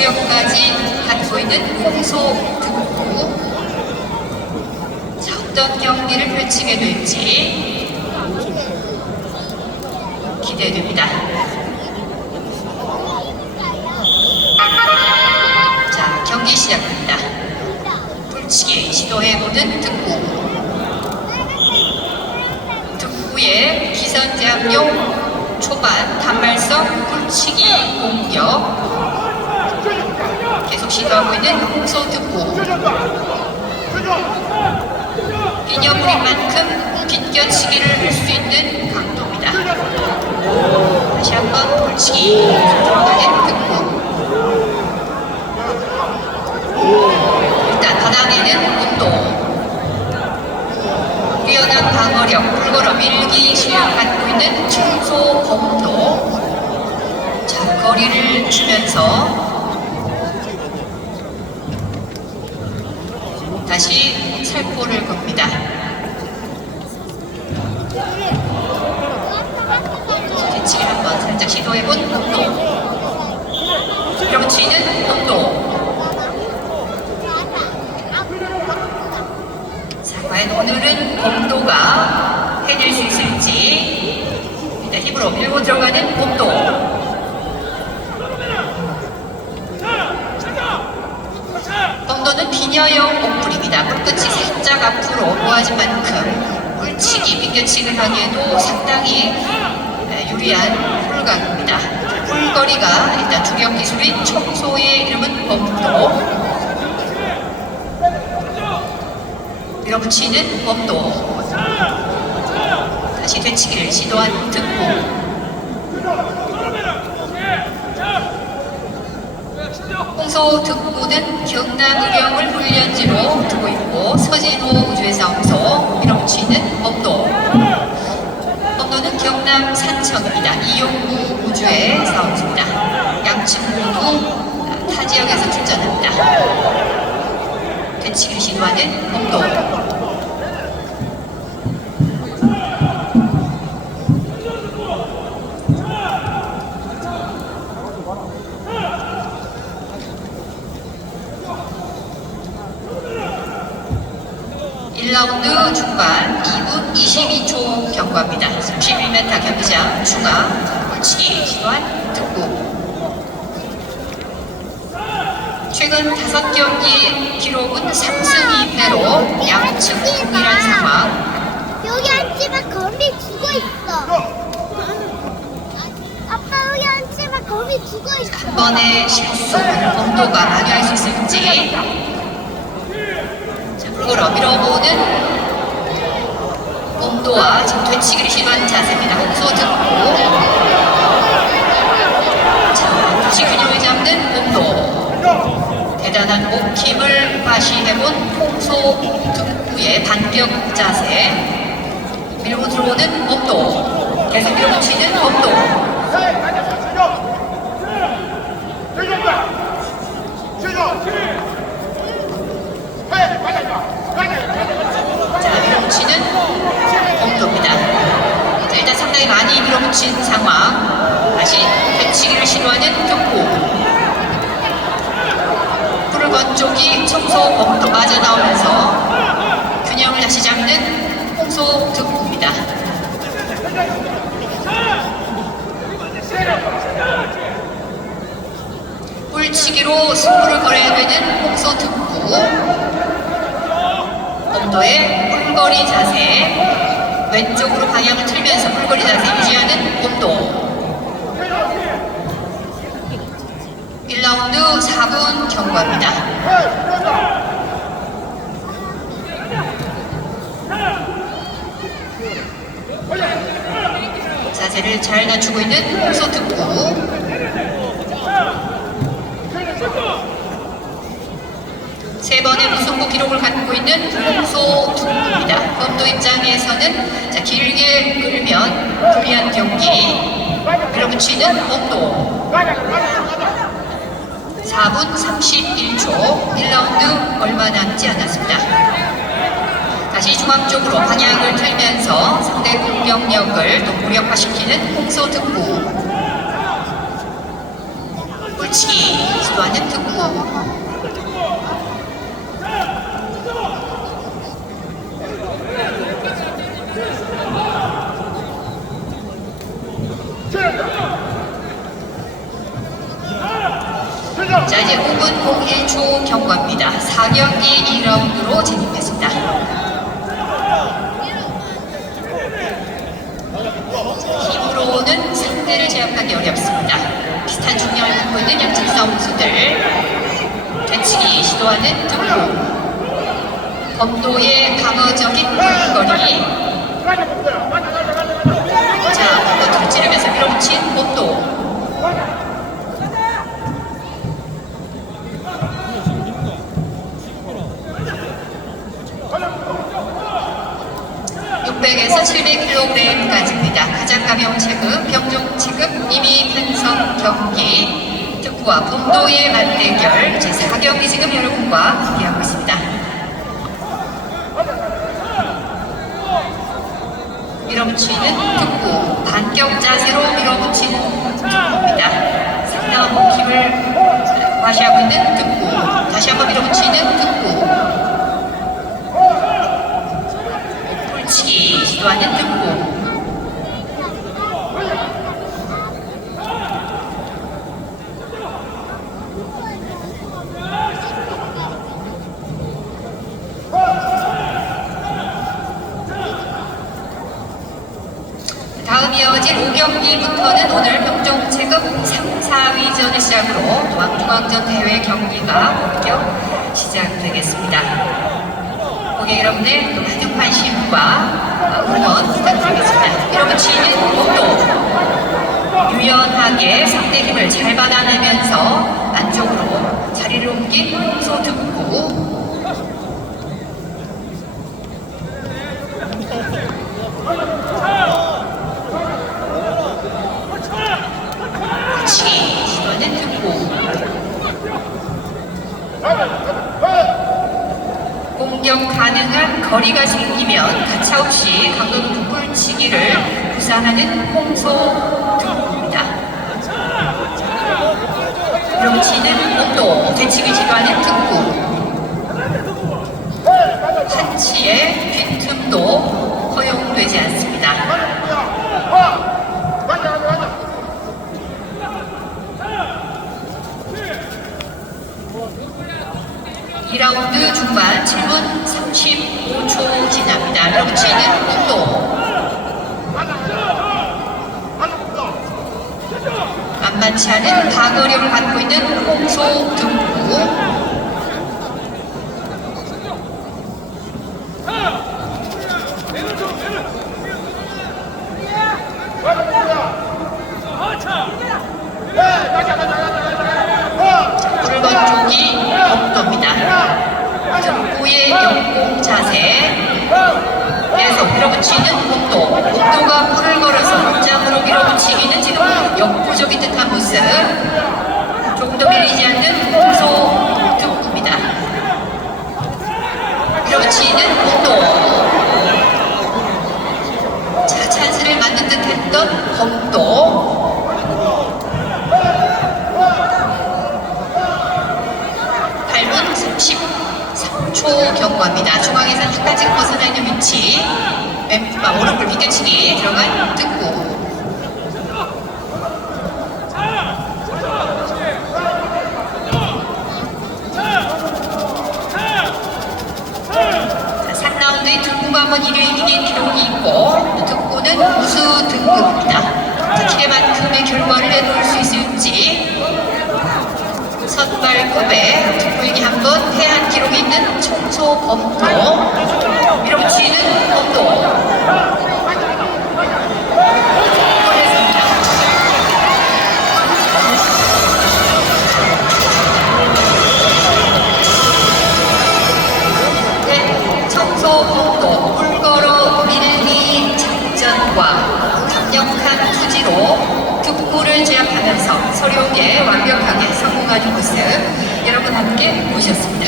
무력까지 갖고 있는 홍소 등구 자, 어떤 경기를 펼치게 될지 기대됩니다. 자, 경기 시작합니다. 불치기 시도해보는 등구. 등구의 기선제압용 초반 단발성 불치기 공격. 계속 시도하고 있는 등구. 비녀물인 만큼 비껴치기를 할 수 있는 강도입니다. 다시 한번 불치기 들어가는 등구. 일단 바닥에는 운동. 뛰어난 방어력, 불걸어 밀기 실력 갖고 있는 청소 검도. 자, 거리를 주면서 다시 살포를 겁니다. 뒤치기 한번 살짝 시도해본 검도. 병치는 검도. 자, 과연 오늘은 곰도가 해낼 수 있을지 일단 힘으로 밀고 들어가는 곰도 곰도는 비녀형 오플입니다. 물끝이 살짝 앞으로 모아진 만큼 꿀치기, 비껴치기를 하기에도 상당히 에, 유리한 홀각입니다. 홀거리가 일단 주력 기술인 청소의 이름은 곰도. 밀어붙이는 법도. 다시 되치기를 시도한 등고 홍소 등구는 경남 의령을 훈련지로 두고 있고 서진호 우주회사홍소 밀어붙이는 법도. 법도는 경남 산청입니다. 이용구 우주의 사원소입니다. 양측 모두 타 지역에서 출전합니다. 되치기를 시도하는 법도 1라운드 중반 2분 22초 경과입니다. 31m 경기장 중앙 불치기 시도한 등구 최근 5경기 기록은 3승 2패로 양측 동일한 상황 여기 앉지마 거미 죽어 있어. 아빠 여기 앉지마 거미 죽어 있어. 한 번의 실수를 범도가 만회할 수 있을지 자, 그걸 밀어보는 범 도와 지금 되치기를 시도하는 자세입니다. 홍소 등구 자, 다시 균형을 잡는 범도 대단한 목힘을 과시해본 홍소 등구의 반격 자세. 밀고 들어오는 범도. 계속 밀어붙이는 범도 자, 밀어붙이는 범도입니다. 자, 일단 상당히 많이 밀어붙인 상황. 다시 되치기를 시도하는 경고. 풀을 건 쪽이 청소 범도 빠져나오면서 균형을 다시 잡는 홍소 등구입니다. 뿔치기로 승부를 걸어야 되는 홍소 등구. 곰도의 뿔거리 자세 왼쪽으로 방향을 틀면서 뿔거리 자세 유지하는 곰도. 1라운드 4분 경과입니다. 자세를 잘 갖추고 있는 홍소 등구. 세 번의 무승부 기록을 갖고 있는 홍소 등구입니다. 입장에서는 자, 길게 끌면 불리한 경기. 밀어붙이는 검도. 4분 31초 1라운드 얼마 남지 않았습니다. 다시 중앙 쪽으로 방향을 틀면서 상대 공격력을 또 무력화시키는 홍소 등구. 불치기 시도하는 등구 자 이제 5분 01초 경과입니다. 4경기 2라운드로 진입했습니다. 힘으로는 상대를 제압하기 어렵습니다. 비슷한 중량을 갖고 있는 양측 선수들 되치기 시도하는 등구 범도의 방어적인 거리 자, 한번 찌르면서 밀어붙인 범도 600에서 700kg까지입니다. 가장 가벼운 체급, 병종 체급, 이미 편성 경기, 특구와 범도의 맞대결 제4경기 지금 여러분과 함께하고 있습니다. 밀어붙이는 특구, 반격 자세로 밀어붙이는 특구입니다. 상당한 힘을 과시하고 있는 특구, 다시 한번 밀어붙이는 특구, 시도하는 등구 다음 이어질 5경기부터는 오늘 병종 체급 3, 4위전을 시작으로 왕중왕전 대회 경기가 본격 시작되겠습니다. 고객 여러분의 또 많은 관심과 응원 부탁드리겠습니다. 밀어붙이는 목도 유연하게 상대 힘을 잘 받아내면서 안쪽으로 자리를 옮긴 소득구 치기 시도는 듣고 공격 가능한 거리가 생기면 가차없이 강도 높은 뿔치기를 구사하는 홍소 등구입니다. 밀어붙이는 목도 되치기 시도하는 등구 한치의 빈틈도 허용되지 않습니다. 2라운드 중반 7분 35초 지납니다. 밀어붙이는 목도 만만치 않은 방어력을 갖고 있는 홍소. 등구의 역공 자세 계속 밀어붙이는 복도 복도가 불을 걸어서 확장으로 밀어붙이기는 지금 역부족이 듯한 모습 조금 더 밀리지 않는 홍소 등구입니다. 밀어붙이는 복도 자, 찬스를 맞는 듯 했던 범도 8분 33초 경과입니다. 중앙에서 약간씩 벗어나 있는 위치. 왼발 오른발 비껴치기 들어간 등구. 자, 3라운드에 등구가 한번 1위 이긴 기록이 있고 등구는 우수 등급입니다. 자, 기대만큼의 결과를 내놓을 수 있을지 선발급에 등구에게 한번 패한 기록이 있는 청소 범 완벽하게 성공하는 모습 여러분 함께 보셨습니다.